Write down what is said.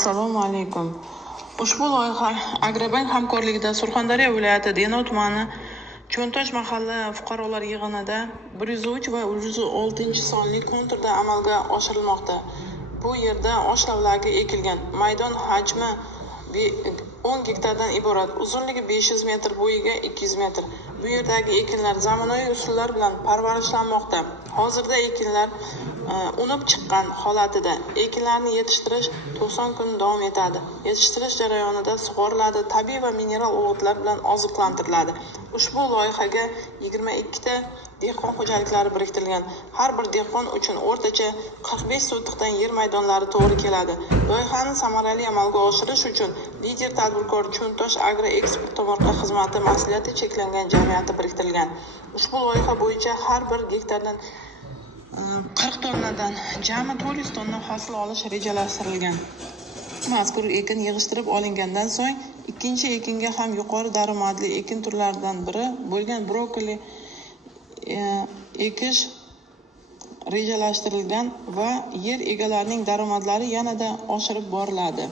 Assalomu alaykum. Ushbu loyiha Agrobank hamkorligida Surxondaryo viloyati Denov tumani Cho'ntosh mahalla fuqarolar yig'inida 103 va 106 sonli konturda amalga oshirilmoqda. Bu yerda osh lavlagi ekilgan. Maydon hajmi 10 gektardan iborat. Uzunligi 500 metr, bo'yiga 200 metr. Bu yerdagi ekinlar zamonaviy usullar bilan parvarishlanmoqda. Hozirda ekinlar unib chiqqan holatida. Ekinlarni yetishtirish 90 kun davom etadi. Yetishtirish jarayonida sug'oriladi, tabiiy va mineral o'g'itlar bilan oziqlantiriladi. Ushbu loyihaga 22 ta dehqon xo'jaliklari biriktirilgan. Har bir dehqon uchun o'rtacha 45 sotixdan yer maydonlari to'g'ri keladi. Loyihani samarali amalga oshirish uchun lider tadbirkor Cho'ntosh Agro Eksport tomorqa xizmati mas'uliyati cheklangan jamiyati biriktirilgan. Ushbu loyiha bo'yicha har bir gektardan 40 tonnadan jami 400 tonna hosil olish rejalashtirilgan. Mazkur ekin yig'ishtirib olingandan so'ng ikkinchi ekinga ham yuqori daromadli ekin turlaridan biri bo'lgan brokoli ekish rejalashtirilgan va yer egalarining daromadlari yanada oshirib boriladi.